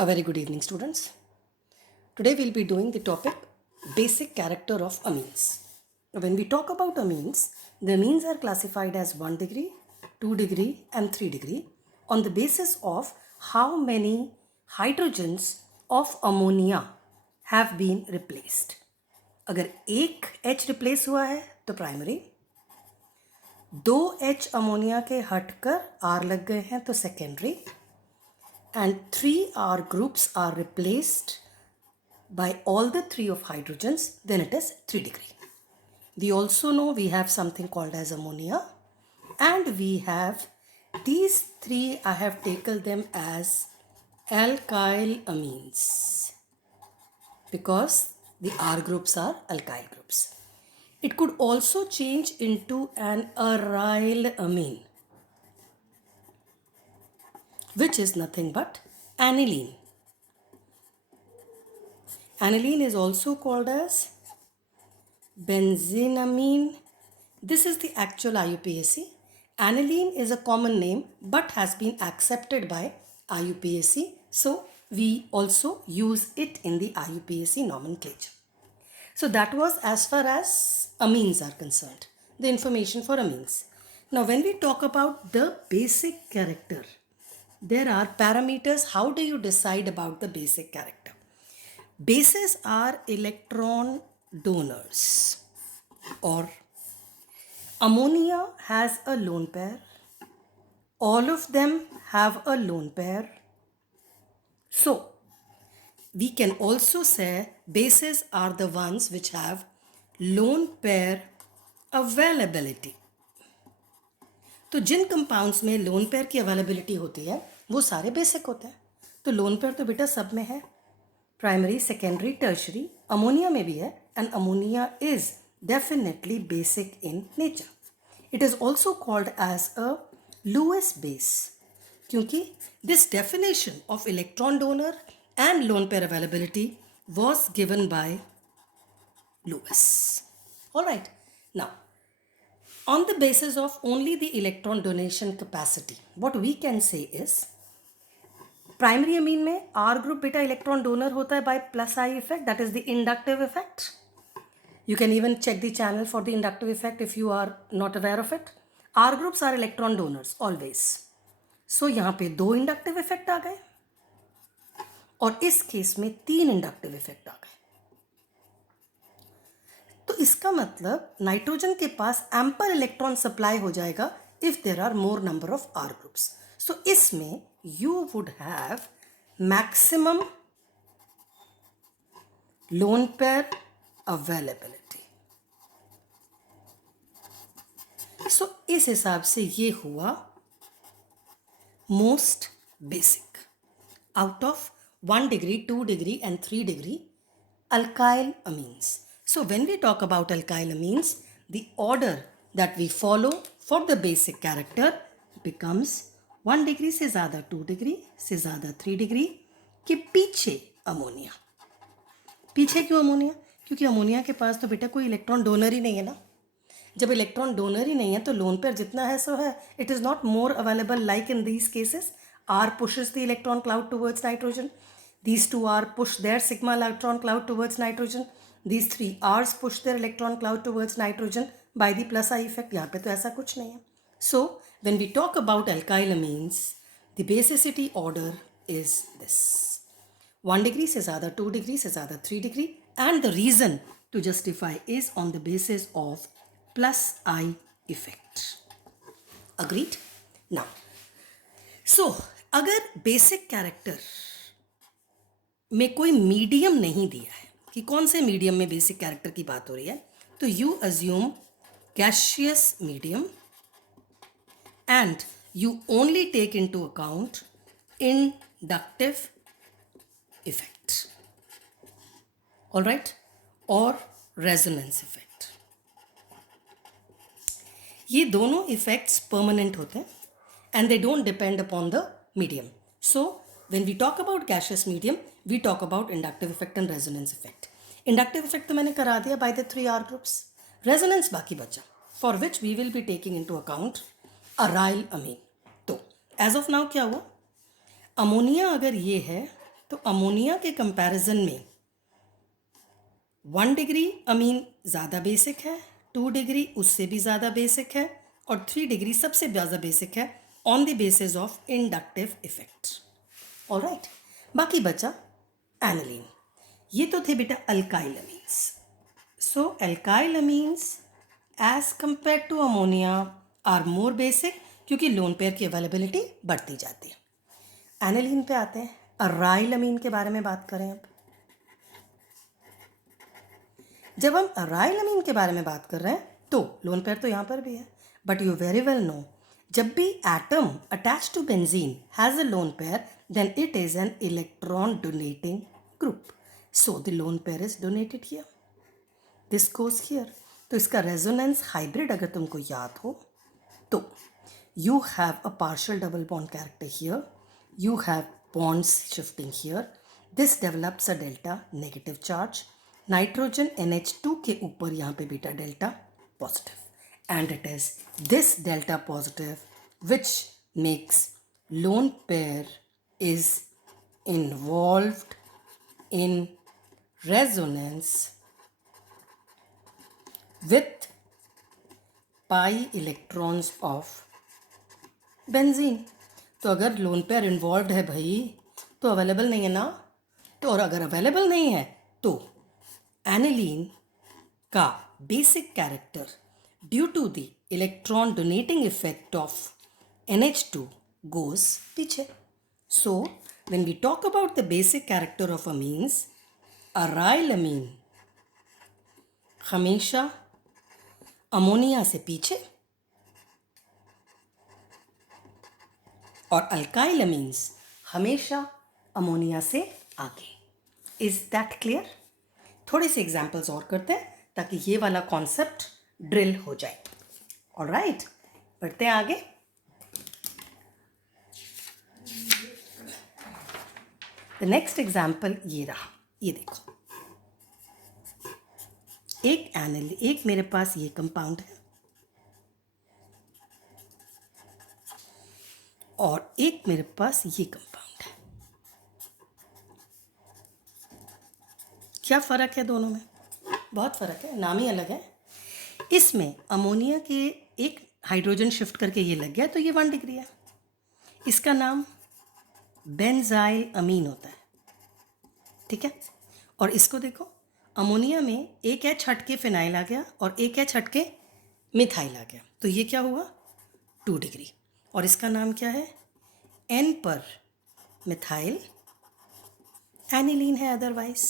A very good evening, students. Today we'll be doing the topic basic character of amines. When we talk about amines, the amines are classified as 1 degree, 2 degree and 3 degree on the basis of how many hydrogens of ammonia have been replaced. अगर एक H replace हुआ है तो primary, 2 H ammonia के हटकर R लग गए हैं तो secondary, and 3 R groups are replaced by all the 3 of hydrogens, then it is 3 degree. We also know we have something called as ammonia, and we have these 3, I have taken them as alkyl amines because the R groups are alkyl groups. It could also change into an aryl amine, which is nothing but aniline. Aniline is also called as benzenamine. This is the actual IUPAC. Aniline is a common name but has been accepted by IUPAC. So we also use it in the IUPAC nomenclature. So that was as far as amines are concerned, the information for amines. Now when we talk about the basic character, there are parameters. How do you decide about the basic character? Bases are electron donors, or ammonia has a lone pair. All of them have a lone pair. So we can also say bases are the ones which have lone pair availability. तो जिन compounds में lone pair की availability होती है वो सारे basic होते हैं. तो लोन पेयर तो बेटा सब में है, प्राइमरी, सेकेंडरी, टर्शरी. अमोनिया में भी है, and ammonia is definitely basic in nature. It is also called as a Lewis base क्योंकि this definition of electron donor and lone pair availability was given by Lewis. All right. Now, on the basis of only the electron donation capacity, what we can say is primary amine में R group beta electron donor होता है by plus I effect, that is the inductive effect. You can even check the channel for the inductive effect if you are not aware of it. R groups are electron donors always. So यहाँ पे 2 inductive effect आ गए और इस case में 3 inductive effect आ गए. तो इसका मतलब नाइट्रोजन के पास एम्पल इलेक्ट्रॉन सप्लाई हो जाएगा if there are more number of R groups. So इसमें you would have maximum lone pair availability. So इस हिसाब से ये हुआ most basic out of 1 degree, 2 degree and 3 degree alkyl amines. So when we talk about alkyl amines, the order that we follow for the basic character becomes 1 degree से ज़्यादा 2 degree से ज़्यादा 3 degree के पीछे अमोनिया. पीछे क्यों ammonia? क्योंकि ammonia के पास तो बेटा कोई इलेक्ट्रॉन डोनर ही नहीं है ना. जब इलेक्ट्रॉन डोनर ही नहीं है तो लोन पेयर जितना है सो है. It is not more available like in these cases. R pushes the electron cloud towards nitrogen. These 2 R push their sigma electron cloud towards nitrogen. These 3 R's push their electron cloud towards nitrogen by the plus I effect. यहाँ पे तो ऐसा कुछ नहीं है. So when we talk about alkyl amines, the basicity order is this: 1 degree से ज़्यादा 2 degree से ज़्यादा 3 degree, and the reason to justify is on the basis of plus I effect. Agreed? Now, so अगर basic character में कोई medium नहीं दिया है कि कौन से मीडियम में बेसिक कैरेक्टर की बात हो रही है, तो you assume gaseous medium and you only take into account inductive effect. All right, और रेजोनेंस इफेक्ट. ये दोनों इफेक्ट्स परमानेंट होते हैं and they don't depend upon the medium. So when we talk about gaseous medium, we talk about inductive effect and resonance effect. Inductive effect तो मैंने करा दिया by the 3 R groups. Resonance बाकी बचा, for which we will be taking into account aryl amine. तो as of now क्या हुआ? Ammonia अगर ये है तो अमोनिया के कंपैरिजन में 1 डिग्री अमीन ज़्यादा बेसिक है, 2 डिग्री उससे भी ज़्यादा बेसिक है और 3 डिग्री सबसे ज़्यादा बेसिक है on the basis of inductive effect. Alright, बाकी बचा एनिलीन। ये तो थे बेटा alkyl amines. So alkyl amines as compare to ammonia are more basic, क्योंकि लोन पेयर की अवेलेबिलिटी बढ़ती जाती है। एनिलीन पे आते हैं। अराइल अमीन के बारे में बात करें अब। जब हम अराइल अमीन के बारे में बात कर रहे हैं तो लोन पेयर तो यहाँ पर भी है, but you very well know जब भी atom attach to benzene has a lone pair then it is an electron donating group, so the lone pair is donated here, this goes here. तो इसका resonance hybrid अगर तुमको याद हो तो you have a partial double bond character here, you have bonds shifting here, this develops a delta negative charge, nitrogen NH2 के ऊपर यहाँ पे beta delta positive, and it is this delta positive which makes lone pair is involved in resonance with pi electrons of benzene. तो अगर loan pair involve है भाई तो available नहीं है ना, तो और अगर अवेलेबल नहीं है तो एनिलीन का basic character due to the electron donating effect of NH2 goes पीछे। So when we talk about the basic character of amines, aryl amine हमेशा अमोनिया से पीछे और अल्काइल अमीन्स हमेशा अमोनिया से आगे। Is that clear? थोड़े से एग्जाम्पल्स और करते हैं ताकि ये वाला कॉन्सेप्ट ड्रिल हो जाए। ऑलराइट, बढ़ते हैं आगे। द नेक्स्ट एग्जाम्पल ये रहा, ये देखो, एक मेरे पास ये कंपाउंड है और एक मेरे पास ये कंपाउंड है। क्या फ़र्क है दोनों में? बहुत फ़र्क है, नाम ही अलग है। इसमें अमोनिया के एक हाइड्रोजन शिफ्ट करके ये लग गया तो ये 1 डिग्री है, इसका नाम बेंजाइल अमीन होता है, ठीक है। और इसको देखो, अमोनिया में एक एच हट के फिनाइल आ गया और एक एच हट के मिथाइल आ गया, तो ये क्या हुआ 2 डिग्री। और इसका नाम क्या है? N पर मिथाइल एनिलीन है, अदरवाइज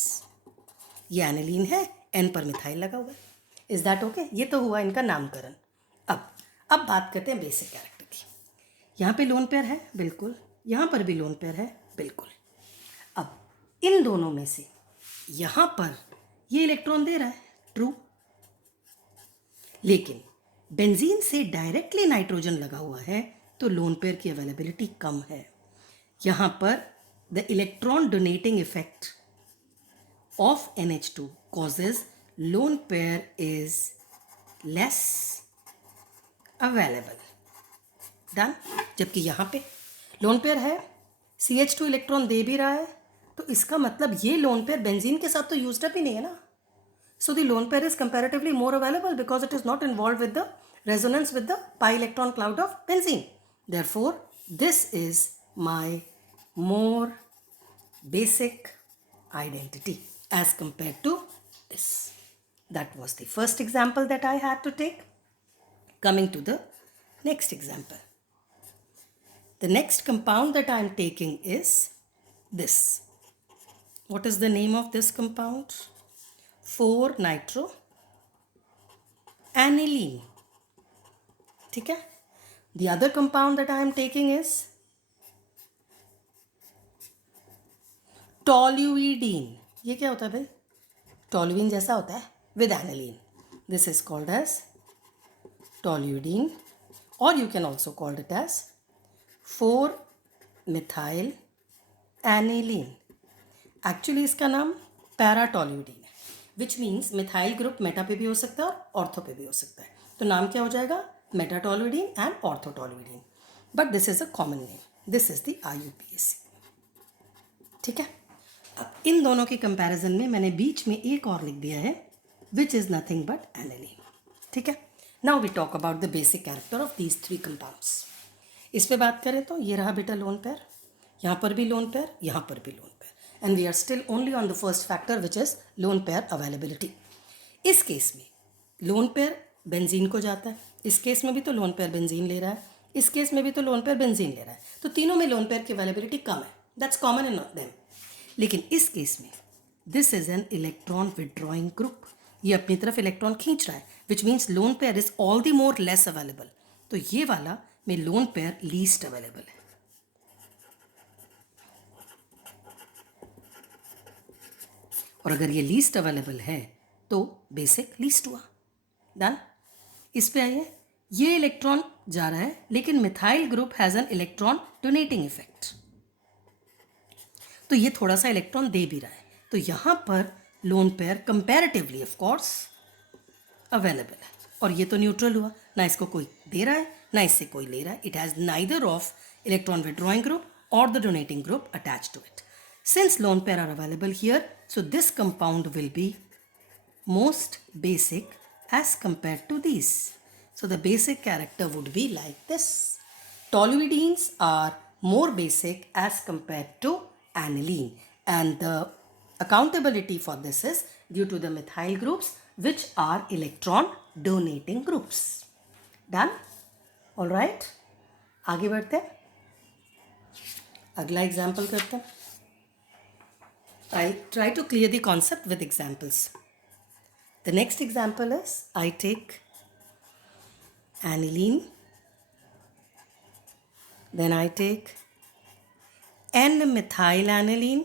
ये एनिलीन है, N पर मिथाइल लगा हुआ है। Is that okay? ये तो हुआ इनका नामकरण। अब बात करते हैं बेसिक कैरेक्टर की। यहाँ पे लोन पेयर है बिल्कुल, यहाँ पर भी लोन पेयर है बिल्कुल। अब इन दोनों में से यहाँ पर ये इलेक्ट्रॉन दे रहा है, ट्रू, लेकिन बेंजीन से डायरेक्टली नाइट्रोजन लगा हुआ है तो लोन पेयर की अवेलेबिलिटी कम है। यहाँ पर the electron donating effect of NH2 causes lone pair is less available. Done. जबकि यहाँ पे लोन पेयर है, CH2 इलेक्ट्रॉन दे भी रहा है, तो इसका मतलब ये लोन पेयर बेंजीन के साथ तो यूज्ड अप ही नहीं है ना। So the lone pair is comparatively more available because it is not involved with the resonance with the pi electron cloud of benzene. Therefore, this is my more basic identity as compared to this. That was the first example that I had to take. Coming to the next example. The next compound that I am taking is this. What is the name of this compound? 4-nitro aniline. ठीक है। The other compound that I am taking is toluidine. ये क्या होता है भाई? Toluene जैसा होता है with aniline. This is called as toluidine, or you can also call it as 4-methyl aniline. Actually इसका नाम पैराटोल्यूडीन है, which means methyl group Meta पे भी हो सकता है और ऑर्थो पे भी हो सकता है। तो नाम क्या हो जाएगा? Metatoluidine and orthotoluidine. But this is a common name, this is the IUPAC। ठीक है, अब इन दोनों के कंपैरिजन में मैंने बीच में एक और लिख दिया है which is nothing but aniline. ठीक है. Now we talk about the basic character of these three compounds. इस पे बात करें तो ये रहा बेटा लोन पेयर, यहाँ पर भी लोन पेयर, यहाँ पर भी lone pair, and we are still only on the first factor which is lone pair availability. इस केस में लोन पेयर बेंजीन को जाता है, इस केस में भी तो लोन पेयर बेंजीन ले रहा है, इस केस में भी तो लोन पेयर बेंजीन ले रहा है, तो तीनों में लोन पेयर की अवेलेबिलिटी कम है. That's common in them. लेकिन इस केस में this is an electron withdrawing group. ये अपनी तरफ इलेक्ट्रॉन खींच रहा है, which means loan pair is all the more less available. तो ये वाला में लोन पेयर लीस्ट अवेलेबल है. और अगर ये लीस्ट अवेलेबल है तो बेसिक लीस्ट हुआ. डन. इस पे आइए. ये इलेक्ट्रॉन जा रहा है लेकिन methyl group has an electron donating effect, तो ये थोड़ा सा इलेक्ट्रॉन दे भी रहा है. तो यहां पर lone pair comparatively of course available है. और ये तो न्यूट्रल हुआ, ना इसको कोई दे रहा है ना इससे कोई ले रहा है. It has neither of electron withdrawing group और the donating group attached to it. Since lone pair are available here, so this compound will be most basic as compared to these. So the basic character would be like this. Toluidines are more basic as compared to aniline, and the accountability for this is due to the methyl groups which are electron donating groups. Done? All right. आगे बढ़ते हैं, अगला example करते हैं. I try to clear the concept with examples. The next example is I take aniline, then I take N-methyl-aniline,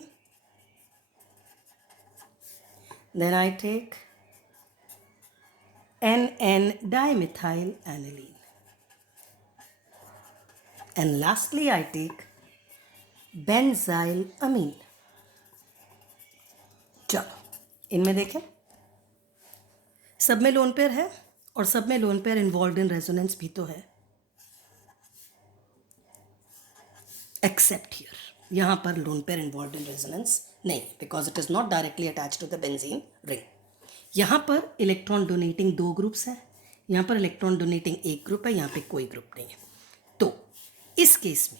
then I take N-N-dimethyl-aniline, and lastly I take benzylamine. चलो इनमें देखें, सब में लोन पेयर है और सब में lone pair involve in resonance भी तो है, एक्सेप्ट हियर. यहाँ पर lone pair involve in resonance नहीं, because it is not directly attach to the benzene ring. यहाँ पर इलेक्ट्रॉन डोनेटिंग दो ग्रुप्स हैं, यहाँ पर इलेक्ट्रॉन डोनेटिंग एक ग्रुप है, यहाँ पे कोई ग्रुप नहीं है. तो इस केस में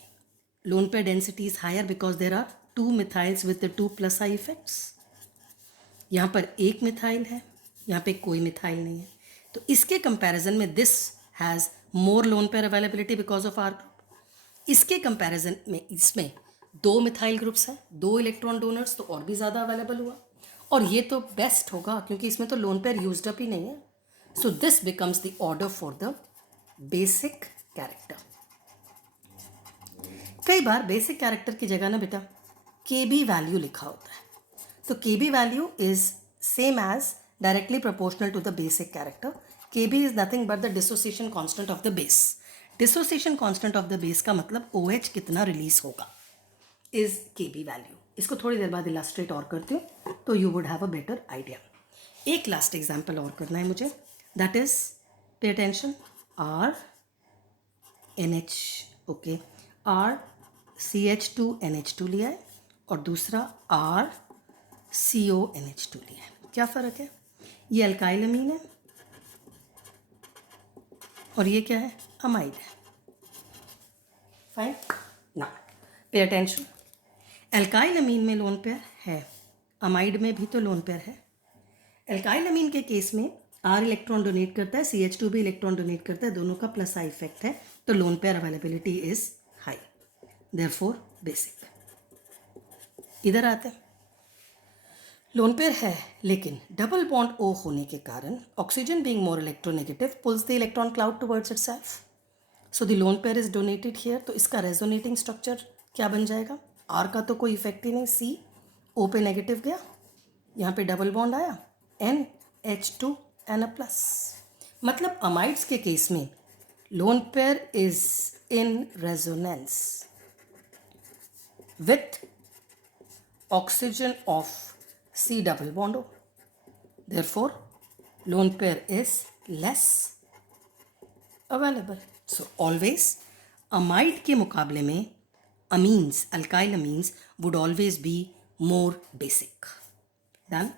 lone pair density is higher because there are two methyls with the two plus I effects. यहाँ पर एक मिथाइल है, यहाँ पे कोई मिथाइल नहीं है, तो इसके कंपैरिजन में this has more lone pair availability because of R group. इसके कंपैरिजन में इसमें दो मिथाइल ग्रुप्स हैं, दो इलेक्ट्रॉन डोनर्स, तो और भी ज़्यादा अवेलेबल हुआ. और ये तो बेस्ट होगा क्योंकि इसमें तो लोन पेयर यूज्ड अप ही नहीं है. So this becomes the order for the basic character. कई बार बेसिक कैरेक्टर की जगह ना बेटा KB वैल्यू लिखा होता है. So KB value is same as directly proportional to the basic character. KB is nothing but the dissociation constant of the base. Dissociation constant of the base का मतलब OH कितना रिलीज होगा is KB value. इसको थोड़ी देर बाद illustrate और करती हूँ तो you would have a better idea. एक लास्ट एग्जाम्पल और करना है मुझे, that is pay attention, R NH okay, R CH2 NH2 लिया है और दूसरा R CONH2 लिया है. क्या फ़र्क है? ये अल्काइल अमीन है और ये क्या है? अमाइड है. फाइन. ना पे अटेंशन, अल्काइल अमीन में लोन पेयर है, अमाइड में भी तो लोन पेयर है. अल्काइल अमीन के केस में R इलेक्ट्रॉन डोनेट करता है, CH2 भी इलेक्ट्रॉन डोनेट करता है, दोनों का प्लस आई इफेक्ट है, तो loan pair availability is high, therefore basic. इधर आते हैं, लोन पेयर है लेकिन डबल बॉन्ड O होने के कारण oxygen being more electronegative pulls the electron cloud towards itself. So the lone pair is donated here. तो इसका रेजोनेटिंग स्ट्रक्चर क्या बन जाएगा? R का तो कोई इफेक्ट ही नहीं, C O पे नेगेटिव गया, यहाँ पे डबल बॉन्ड आया, NH2 N+. मतलब अमाइड्स के केस में lone pair is in resonance with oxygen of C double bond O. Therefore, lone pair is less available. So always, amide के मुकाबले में amines, alkyl amines would always be more basic. Done.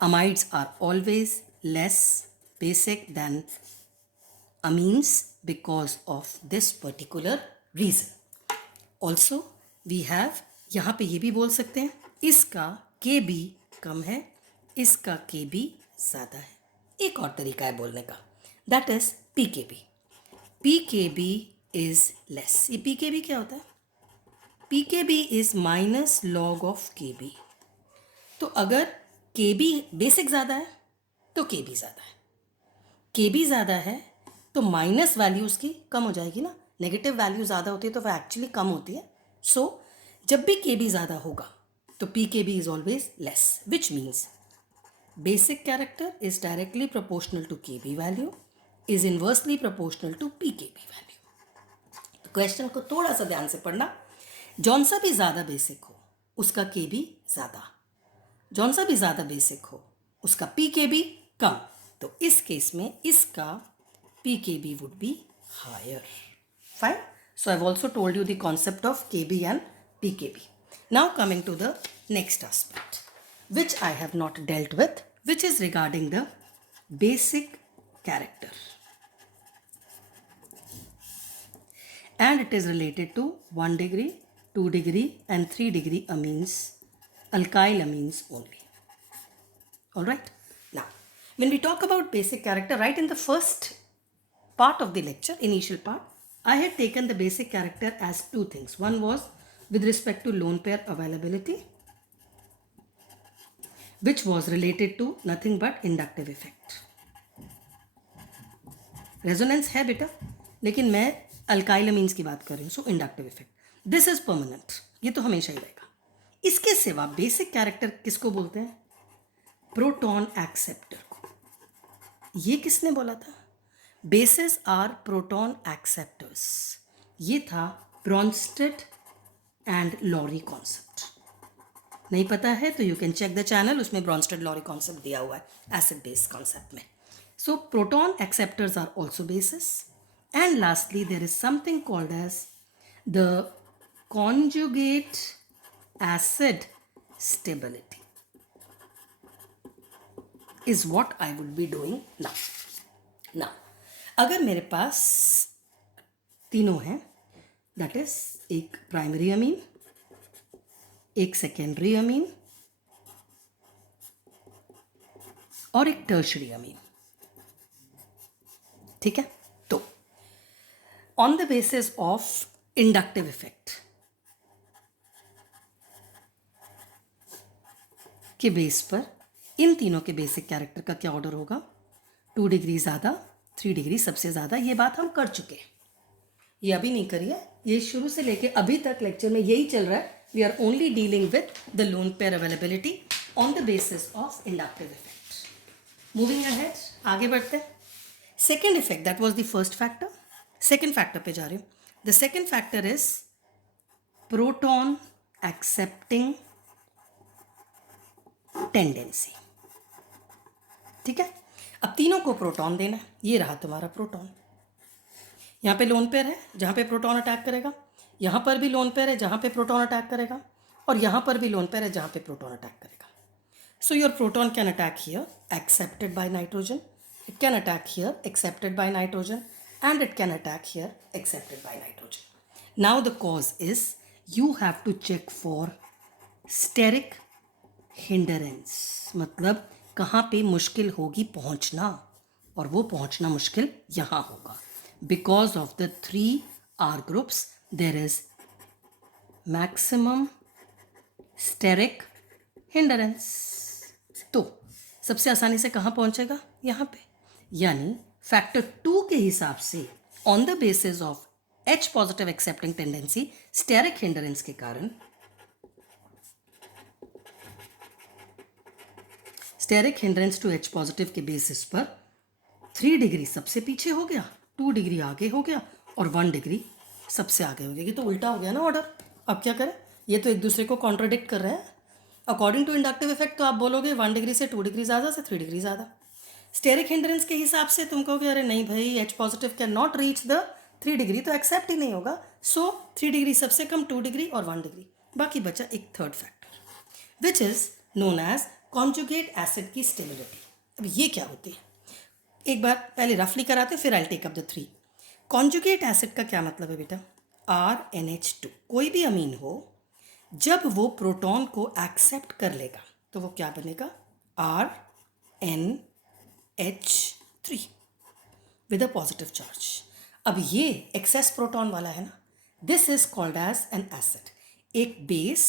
Amides are always less basic than amines because of this particular reason. Also we have, यहाँ पे ये भी बोल सकते हैं इसका Kb कम है, इसका Kb ज़्यादा है. एक और तरीका है बोलने का, that is pKb. pKb is less. ये pKb क्या होता है? pKb is minus log of Kb. तो अगर Kb बेसिक ज़्यादा है तो Kb ज़्यादा है, Kb ज़्यादा है तो माइनस वैल्यू उसकी कम हो जाएगी ना. नेगेटिव वैल्यू ज़्यादा होती है तो वह एक्चुअली कम होती है. सो जब भी Kb ज़्यादा होगा तो pKb is always less, which means basic character is directly proportional to Kb value, is inversely proportional to pKb value. तो क्वेश्चन को थोड़ा सा ध्यान से पढ़ना. जौन सा भी ज़्यादा बेसिक हो उसका Kb ज़्यादा, जौन सा भी ज़्यादा बेसिक हो उसका pKb कम. तो इस केस में इसका pKb would be higher. Fine. So I've also told you the concept of Kb and pKb. Now coming to the next aspect, which I have not dealt with, which is regarding the basic character. And it is related to 1 degree, 2 degree and 3 degree amines, alkyl amines only. Alright. Now, when we talk about basic character, right in the first part of the lecture, initial part, I had taken the basic character as two things. One was with respect to lone pair availability, which was related to nothing but inductive effect. Resonance है बेटा, लेकिन मैं alkyl amines की बात कर रही हूँ. So inductive effect, this is permanent, ये तो हमेशा ही रहेगा. इसके सिवा बेसिक कैरेक्टर किसको बोलते हैं? प्रोटॉन एक्सेप्टर को. ये किसने बोला था? Bases are proton acceptors. ये था ब्रॉन्स्टेड एंड लॉरी कॉन्सेप्ट. नहीं पता है तो you can check the channel, उसमें ब्रॉन्स्टेड लॉरी कॉन्सेप्ट दिया हुआ है एसिड बेस कॉन्सेप्ट में. So proton acceptors are also bases. And lastly there is something called as the conjugate acid stability is what I would be doing now. Now, अगर मेरे पास तीनों हैं, that is एक primary amine, एक secondary amine और एक tertiary अमीन, ठीक है? तो on the basis of inductive effect के बेस पर इन तीनों के बेसिक कैरेक्टर का क्या ऑर्डर होगा? 2 डिग्री ज़्यादा, 3 डिग्री सबसे ज़्यादा. ये बात हम कर चुके हैं, ये अभी नहीं करिए, ये शुरू से लेके अभी तक लेक्चर में यही चल रहा है. We are only dealing with the lone pair availability on the basis of inductive effect. Moving ahead, आगे बढ़ते हैं. Second effect, that was the first factor. Second factor पे जा रही हूँ. The second factor is proton accepting tendency. ठीक है? अब तीनों को प्रोटॉन देना है. ये रहा तुम्हारा प्रोटॉन. यहाँ पे लोन पेयर है जहाँ पे प्रोटॉन अटैक करेगा, यहाँ पर भी लोन पेयर है जहाँ पे प्रोटॉन अटैक करेगा, और यहाँ पर भी लोन पेयर है जहाँ पे प्रोटॉन अटैक करेगा. So your proton can attack here, accepted by nitrogen. It can attack here, accepted by nitrogen, and it can attack here, accepted by nitrogen. Now the cause is you have to check for steric hindrance, मतलब कहाँ पे मुश्किल होगी पहुँचना, और वो पहुँचना मुश्किल यहाँ होगा. Because of the 3 R groups there is maximum steric hindrance. तो सबसे आसानी से कहाँ पहुँचेगा? यहाँ पे. यानी फैक्टर 2 के हिसाब से on the basis of H positive accepting tendency, steric hindrance के कारण steric hindrance to H positive के बेसिस पर 3 डिग्री सबसे पीछे हो गया, 2 डिग्री आगे हो गया, और 1 डिग्री सबसे आगे हो गया. ये तो उल्टा हो गया ना ऑर्डर. अब क्या करें? ये तो एक दूसरे को कॉन्ट्राडिक्ट कर रहे हैं. अकॉर्डिंग टू इंडक्टिव इफेक्ट तो आप बोलोगे 1 डिग्री से 2 डिग्री ज़्यादा, से 3 डिग्री ज़्यादा. स्टेरिक हिंड्रेंस के हिसाब से तुम कहोगे अरे नहीं भाई, H positive can not reach the 3 degree, तो एक्सेप्ट ही नहीं होगा. सो 3 डिग्री सबसे कम, 2 डिग्री और 1 डिग्री. बाकी बचा एक third factor which is known as conjugate acid की स्टेबिलिटी। अब ये क्या होती है, एक बार पहले रफली कराते फिर I take up the three. Conjugate acid का क्या मतलब है बेटा, RNH2 कोई भी अमीन हो जब वो प्रोटॉन को एक्सेप्ट कर लेगा तो वो क्या बनेगा, RNH3 with a positive charge. अब ये एक्सेस प्रोटॉन वाला है ना, this is called as an acid. एक बेस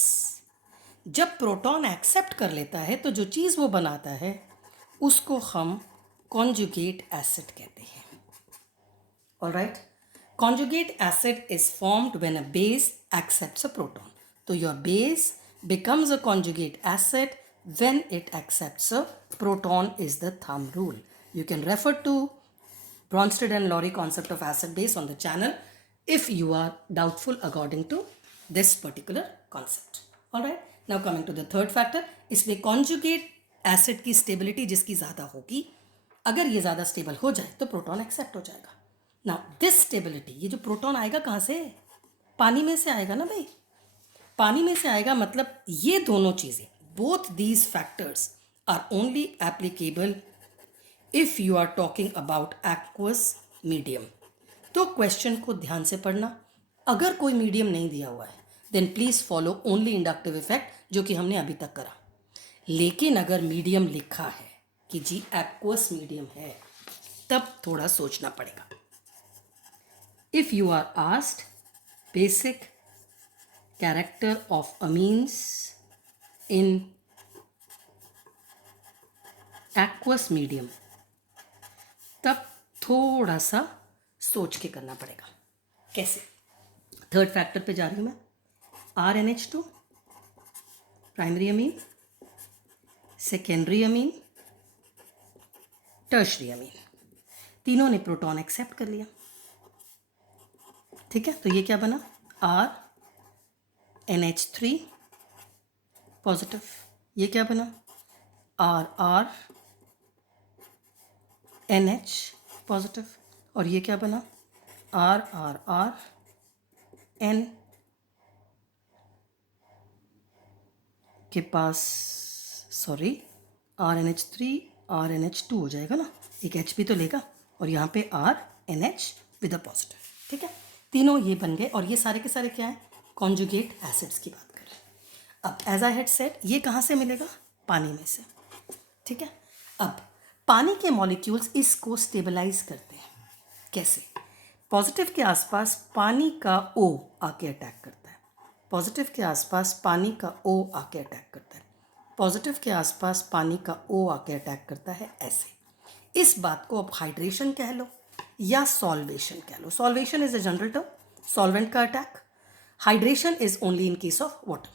जब प्रोटॉन एक्सेप्ट कर लेता है तो जो चीज़ वो बनाता है उसको हम कॉन्जुगेट एसिड कहते हैं। Alright, conjugate acid is formed when a base accepts a proton. So your base becomes a conjugate acid when it accepts a proton is the thumb rule. You can refer to Bronsted and Lowry concept of acid base on the channel if you are doubtful according to this particular concept. Alright, now coming to the third factor, इसमें conjugate acid की stability जिसकी ज़्यादा होगी, अगर ये ज़्यादा stable हो जाए तो प्रोटॉन एक्सेप्ट हो जाएगा। नाउ दिस स्टेबिलिटी, ये जो प्रोटॉन आएगा कहाँ से, पानी में से आएगा ना भाई, पानी में से आएगा, मतलब ये दोनों चीज़ें, both these factors are only applicable if you are talking about aqueous medium. तो क्वेश्चन को ध्यान से पढ़ना, अगर कोई मीडियम नहीं दिया हुआ है then please follow only inductive effect जो कि हमने अभी तक करा। लेकिन अगर मीडियम लिखा है कि जी एक्वस मीडियम है तब थोड़ा सोचना पड़ेगा। If you are asked basic character of amines in aqueous medium तब थोड़ा सा सोच के करना पड़ेगा। कैसे, थर्ड फैक्टर पे जा रही हूँ मैं, RNH2 primary amine, secondary amine, tertiary अमीन, तीनों ने प्रोटॉन एक्सेप्ट कर लिया, ठीक है। तो ये क्या बना, RNH3 पॉजिटिव, ये क्या बना, RRNH पॉजिटिव, और ये क्या बना, RRRN के पास, सॉरी RNH3 RNH2 हो जाएगा ना, एक H भी तो लेगा, और यहाँ पे RNH विद अ पॉजिटिव, ठीक है। तीनों ये बन गए, और ये सारे के सारे क्या है, कॉन्जुगेट एसिड्स की बात कर रहे हैं। अब एज आई हैड सेड, ये कहाँ से मिलेगा, पानी में से, ठीक है। अब पानी के मॉलिक्यूल्स इसको स्टेबलाइज करते हैं, कैसे, पॉजिटिव के आसपास पानी का O आके अटैक करता है, पॉजिटिव के आसपास पानी का O आके अटैक करता है, पॉजिटिव के आसपास पानी का O आके अटैक करता है, ऐसे। इस बात को अब हाइड्रेशन कह लो या सॉल्वेशन कह लो। Solvation is a general term, solvent का attack. Hydration is only in case of water.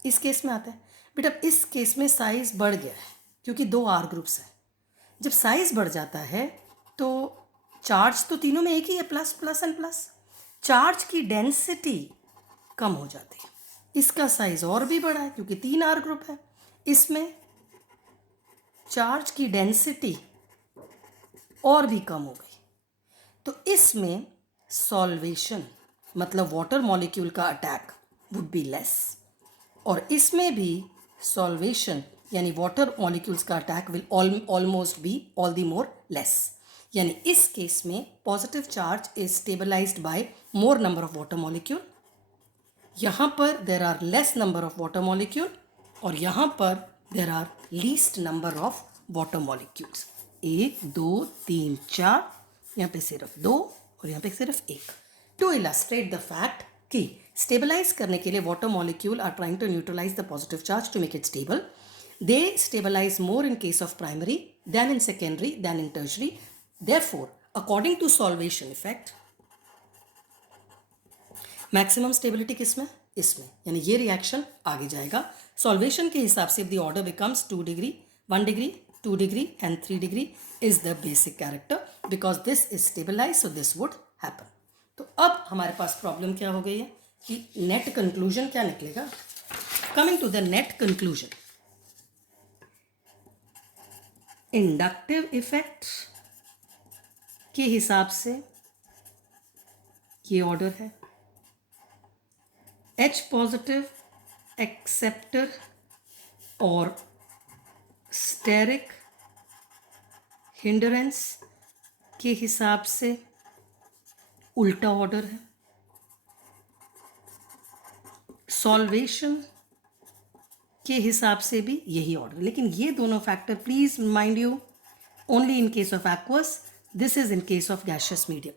इस केस में आता है बेटा, इस केस में साइज बढ़ गया है क्योंकि 2 R ग्रुप्स हैं। जब साइज बढ़ जाता है तो चार्ज तो तीनों में एक ही है, plus plus and plus, charge की डेंसिटी कम हो जाती है। इसका साइज और भी बड़ा है क्योंकि 3 R ग्रुप है, इसमें चार्ज की डेंसिटी और भी कम हो गई। तो इसमें सॉल्वेशन मतलब वाटर मॉलिक्यूल का अटैक वुड बी लेस, और इसमें भी सॉल्वेशन यानी वाटर मॉलिक्यूल्स का attack will almost be all the more less. यानी इस केस में positive charge is stabilized by more number of water molecule, यहाँ पर there are less number of water molecule, और यहाँ पर there are least number of water molecules, 1 2 3 4, यहाँ पे सिर्फ 2 और यहाँ पे सिर्फ 1। टू इलस्ट्रेट द फैक्ट कि स्टेबलाइज करने के लिए water molecule are trying to neutralize the positive charge to make it stable, they stabilize more in case of primary than in secondary than in tertiary. Therefore, according to solvation effect, maximum stability किस में, इसमें, यानी ये reaction आगे जाएगा। Solvation के हिसाब से the order becomes 2 degree 1 degree 2 degree and 3 degree is the basic character because this is stabilize, so this would happen. तो अब हमारे पास प्रॉब्लम क्या हो गई है कि नेट कंक्लूजन क्या निकलेगा। Coming to the net conclusion, inductive effect के हिसाब से ये ऑर्डर है, H पॉजिटिव एक्सेप्टर और स्टेरिक हिंडरेंस के हिसाब से उल्टा ऑर्डर है, सॉल्वेशन के हिसाब से भी यही ऑर्डर। लेकिन ये दोनों factor please mind you only in case of aqueous, this is in case of gaseous medium.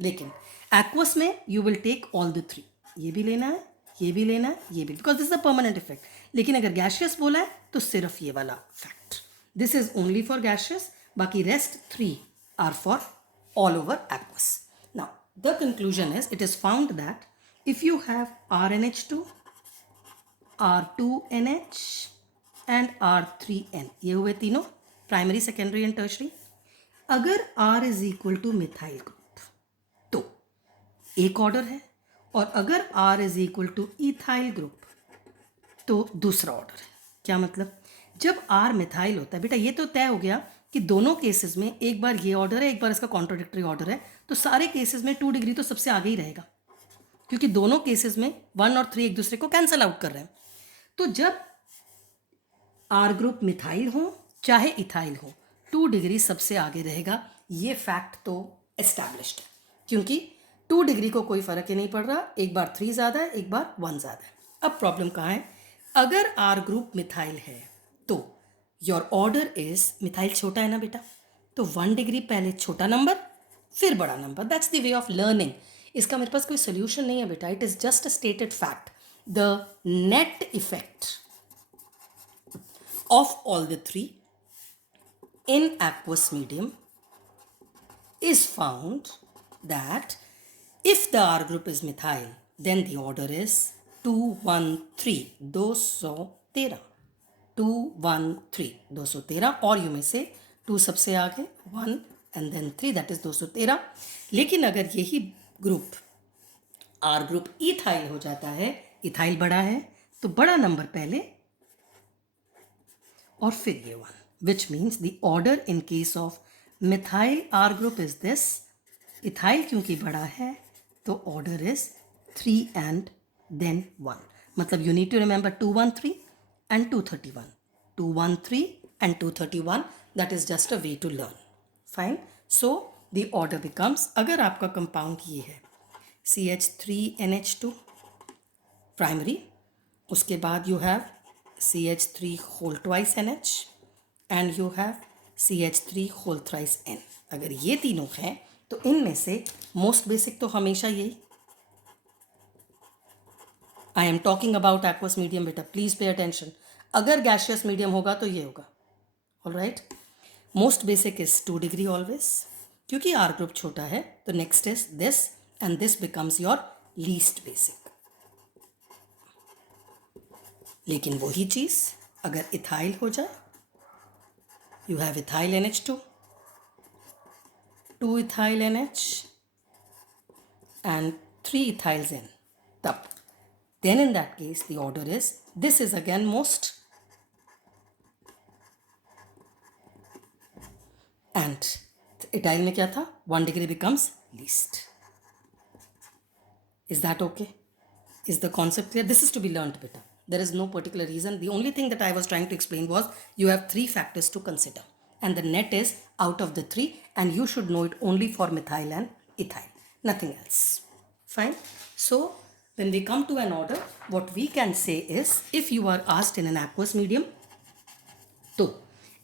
लेकिन एक्वस में you will take all the three, ये भी लेना है, ये भी लेना है, ये भी, because this is a permanent effect. लेकिन अगर गैशियस बोला है तो सिर्फ ये वाला fact, this is only for gaseous, बाकी rest three are for all over aqueous. Now, the conclusion is it is found that if you have RNH2, R2NH and R3N, ये हुए तीनों प्राइमरी, सेकेंडरी एंड टर्शरी। अगर R is equal two methyl group तो एक order है, और अगर R is equal two ethyl group तो दूसरा ऑर्डर है। क्या मतलब? जब R मिथाइल होता है बेटा, ये तो तय हो गया कि दोनों केसेस में एक बार ये ऑर्डर है, एक बार इसका कॉन्ट्रोडिक्टरी ऑर्डर है, तो सारे केसेस में 2 डिग्री तो सबसे आगे ही रहेगा, क्योंकि दोनों केसेस में 1 और 3 एक दूसरे को कैंसल आउट कर रहे हैं। तो जब R ग्रुप मिथाइल हो चाहे इथाइल हो, 2 डिग्री सबसे आगे रहेगा। ये फैक्ट तो एस्टैब्लिश्ड है, क्योंकि 2 डिग्री को कोई फर्क ही नहीं पड़ रहा, एक बार 3 ज़्यादा है, एक बार 1 ज़्यादा है। अब प्रॉब्लम कहाँ है? अगर R ग्रुप मिथाइल है तो योर ऑर्डर इज, मिथाइल छोटा है ना बेटा, तो 1 डिग्री पहले छोटा नंबर फिर बड़ा number. That's the way of learning. इसका मेरे पास कोई सोल्यूशन नहीं है बेटा, it is just a stated fact. The net effect of all the three in aqueous medium is found that if the R group is methyl, then the order is 213, 213, 213, 213, और you may say 2 सबसे आगे, 1 and then 3, that is 213। लेकिन अगर यही group R group ethyl हो जाता है, ethyl बड़ा है तो बड़ा नंबर पहले और फिर ये 1, which means the order in case of methyl R group is this. Ethyl क्योंकि बड़ा है तो ऑर्डर इज 3 एंड देन 1। मतलब you need to remember 213 and 231, 213 and 231, that is just a way to learn. Fine. So the order becomes, अगर आपका compound ये है CH3NH2 primary, उसके बाद you have CH3 whole twice NH and you have CH3 whole thrice N। अगर ये तीनों हैं तो इनमें से मोस्ट बेसिक तो हमेशा यही, I am talking about aqueous medium बेटा, प्लीज पे अटेंशन। अगर गैशियस मीडियम होगा तो ये होगा। Alright, most basic is 2 degree always, क्योंकि R ग्रुप छोटा है तो next is this and this becomes your least basic. लेकिन वही चीज अगर इथाइल हो जाए, you have ethyl NH2, 2 ethyl NH and 3 ethyls N. Then in that case the order is, this is again most, and ethyl में क्या था? 1 degree becomes least. Is that okay? Is the concept clear? This is to be learnt beta. There is no particular reason. The only thing that I was trying to explain was you have 3 factors to consider and the net is out of the 3 and you should know it only for methyl and ethyl, nothing else. Fine. So when we come to an order, what we can say is, if you are asked in an aqueous medium तो,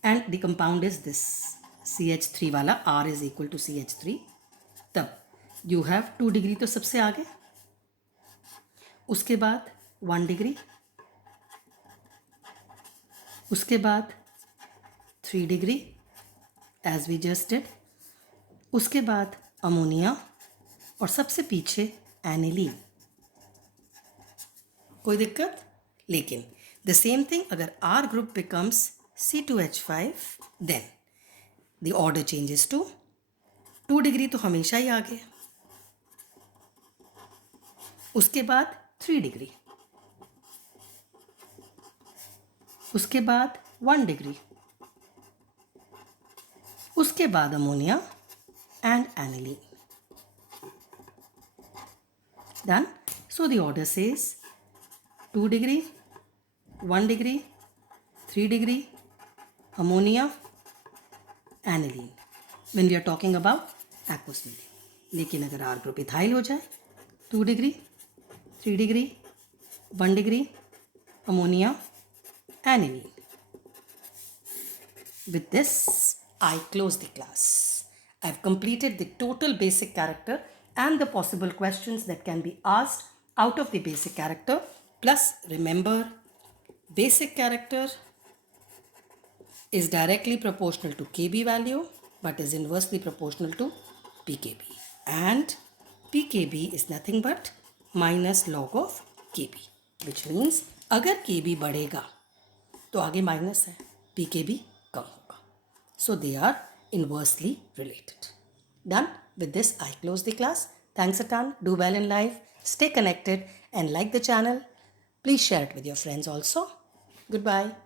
and the compound is this CH3 वाला, R is equal to CH3, तब you have 2 degree तो सबसे आगे, उसके बाद 1 degree, उसके बाद 3 degree as we just did, उसके बाद अमोनिया और सबसे पीछे एनिलीन। कोई दिक्कत? लेकिन द सेम थिंग अगर R group becomes C2H5 then the order changes to 2 degree तो हमेशा ही आगे, उसके बाद 3 डिग्री, उसके बाद 1 डिग्री, उसके बाद ammonia and aniline. Done. So the order says 2 degree, 1 degree, 3 degree ammonia aniline when we are talking about aqueous medium. लेकिन अगर R group ethyl हो जाए 2 degree 3 degree 1 degree ammonia aniline. With this, I close the class. I've completed the total basic character and the possible questions that can be asked out of the basic character. Plus, remember, basic character is directly proportional to Kb value but is inversely proportional to pKb. And pKb is nothing but minus log of Kb, which means अगर Kb बढ़ेगा तो आगे minus है, pKb कम होगा. So they are inversely related. Done? With this, I close the class. Thanks a ton. Do well in life. Stay connected and like the channel. Please share it with your friends also. Goodbye.